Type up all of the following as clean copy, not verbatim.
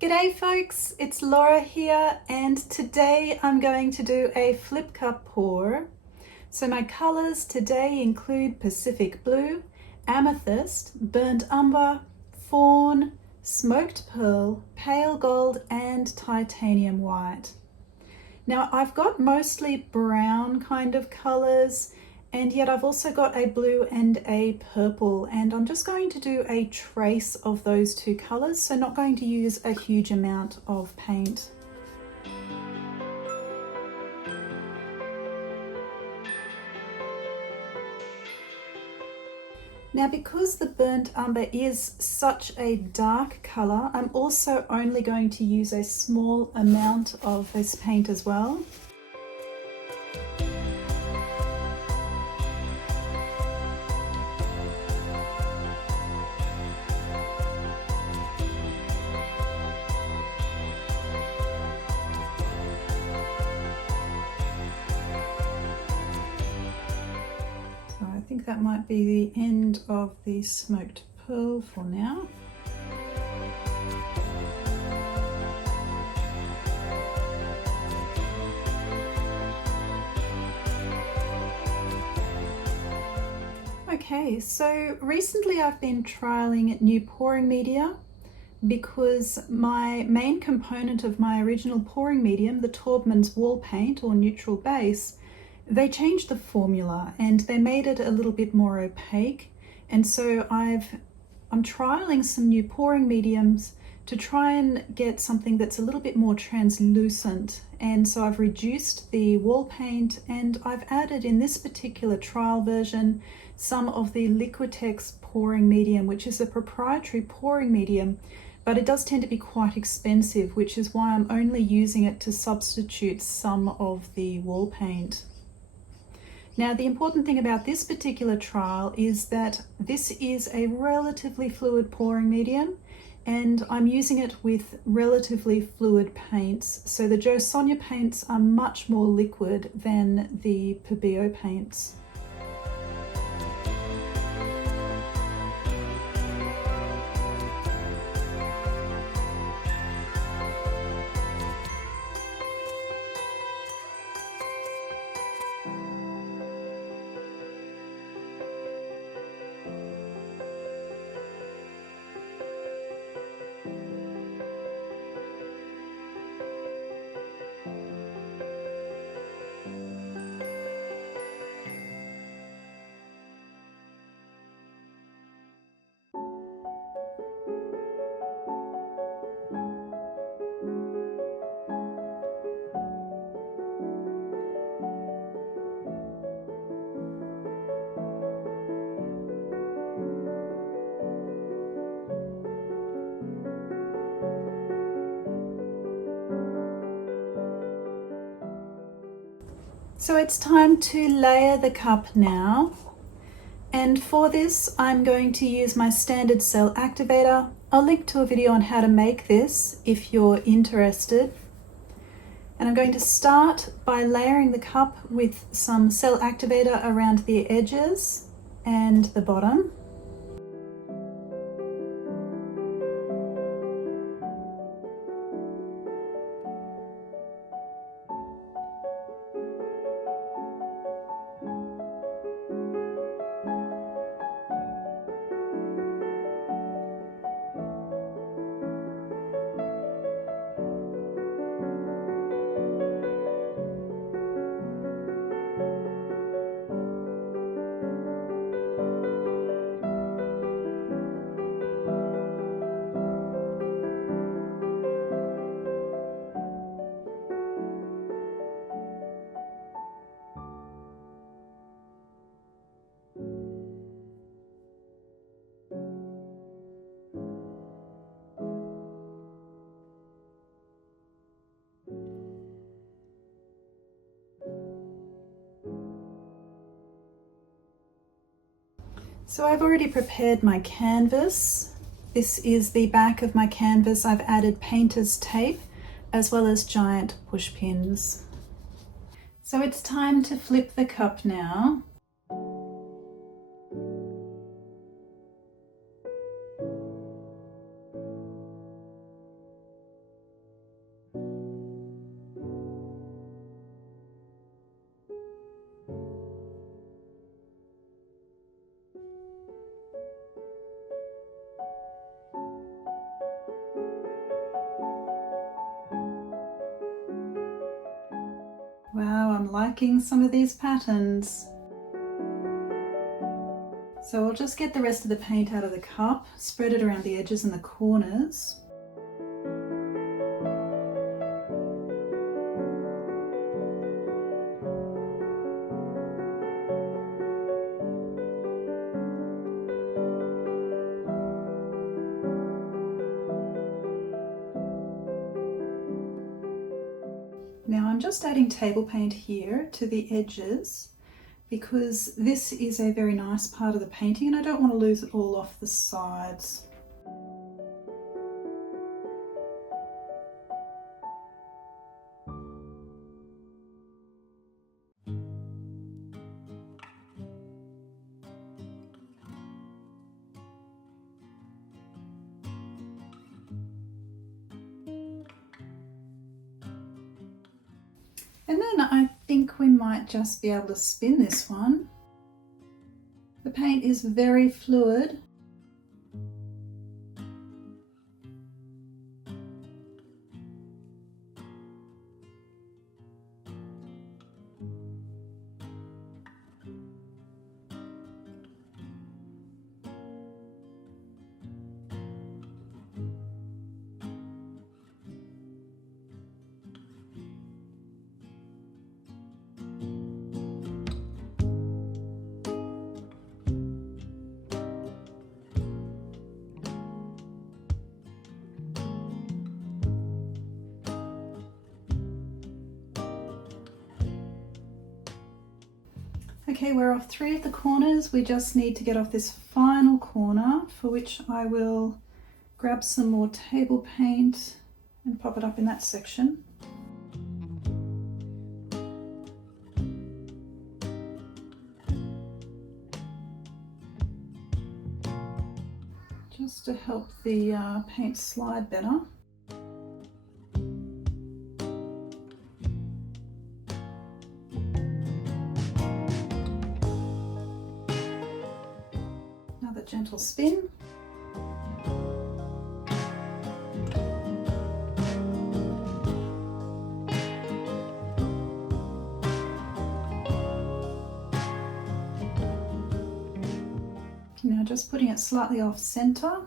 G'day folks, it's Laura here, and today I'm going to do a flip cup pour. So my colours today include Pacific Blue, Amethyst, Burnt Umber, Fawn, Smoked Pearl, Pale Gold and Titanium White. Now I've got mostly brown kind of colours, and yet I've also got a blue and a purple, and I'm just going to do a trace of those two colours, so not going to use a huge amount of paint. Now because the burnt umber is such a dark colour, I'm also only going to use a small amount of this paint as well. I think that might be the end of the smoked pearl for now. Okay, so recently I've been trialing new pouring media because my main component of my original pouring medium, the Taubman's wall paint or neutral base, they changed the formula and they made it a little bit more opaque, and so I'm trialing some new pouring mediums to try and get something that's a little bit more translucent. And so I've reduced the wall paint, and I've added in this particular trial version some of the Liquitex pouring medium, which is a proprietary pouring medium, but it does tend to be quite expensive, which is why I'm only using it to substitute some of the wall paint. Now, the important thing about this particular trial is that this is a relatively fluid pouring medium, and I'm using it with relatively fluid paints. So the Jo Sonja paints are much more liquid than the Pabio paints. So it's time to layer the cup now, and for this I'm going to use my standard cell activator. I'll link to a video on how to make this if you're interested. And I'm going to start by layering the cup with some cell activator around the edges and the bottom. So I've already prepared my canvas. This is the back of my canvas. I've added painter's tape as well as giant push pins. So it's time to flip the cup now. I'm liking some of these patterns. So I'll just get the rest of the paint out of the cup, spread it around the edges and the corners. Now I'm just adding table paint here to the edges because this is a very nice part of the painting and I don't want to lose it all off the sides. And then I think we might just be able to spin this one. The paint is very fluid. Okay, we're off 3 of the corners. We just need to get off this final corner, for which I will grab some more table paint and pop it up in that section. Just to help the paint slide better. Gentle spin. Now just putting it slightly off center.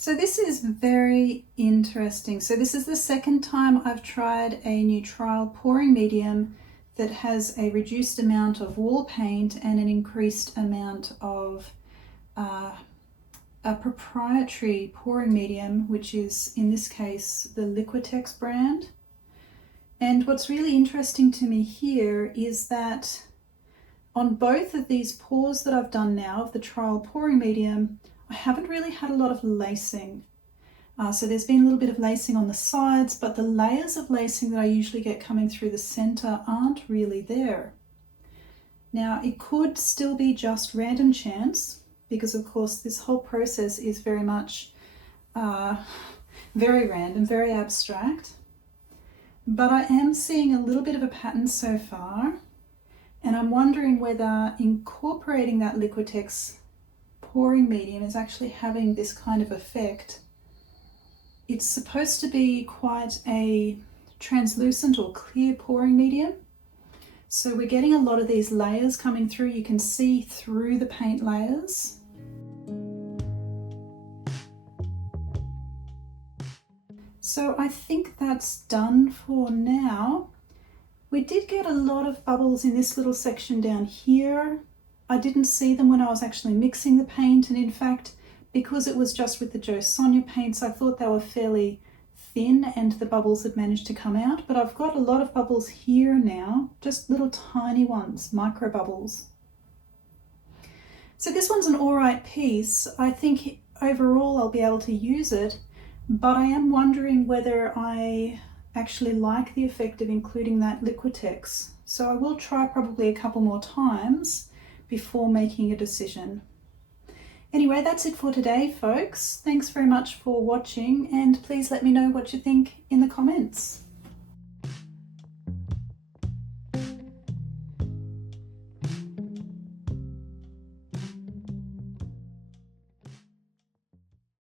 So this is very interesting. So this is the second time I've tried a new trial pouring medium that has a reduced amount of wall paint and an increased amount of a proprietary pouring medium, which is in this case the Liquitex brand. And what's really interesting to me here is that on both of these pours that I've done now of the trial pouring medium, I haven't really had a lot of lacing. So there's been a little bit of lacing on the sides, but the layers of lacing that I usually get coming through the center aren't really there. Now it could still be just random chance, because of course this whole process is very much very random, very abstract. But I am seeing a little bit of a pattern so far, and I'm wondering whether incorporating that Liquitex pouring medium is actually having this kind of effect. It's supposed to be quite a translucent or clear pouring medium. So we're getting a lot of these layers coming through. You can see through the paint layers. So I think that's done for now. We did get a lot of bubbles in this little section down here. I didn't see them when I was actually mixing the paint, and in fact, because it was just with the Jo Sonja paints, I thought they were fairly thin and the bubbles had managed to come out, but I've got a lot of bubbles here now, just little tiny ones, micro bubbles. So this one's an alright piece. I think overall I'll be able to use it, but I am wondering whether I actually like the effect of including that Liquitex. So I will try probably a couple more times before making a decision. Anyway, that's it for today, folks. Thanks very much for watching, and please let me know what you think in the comments.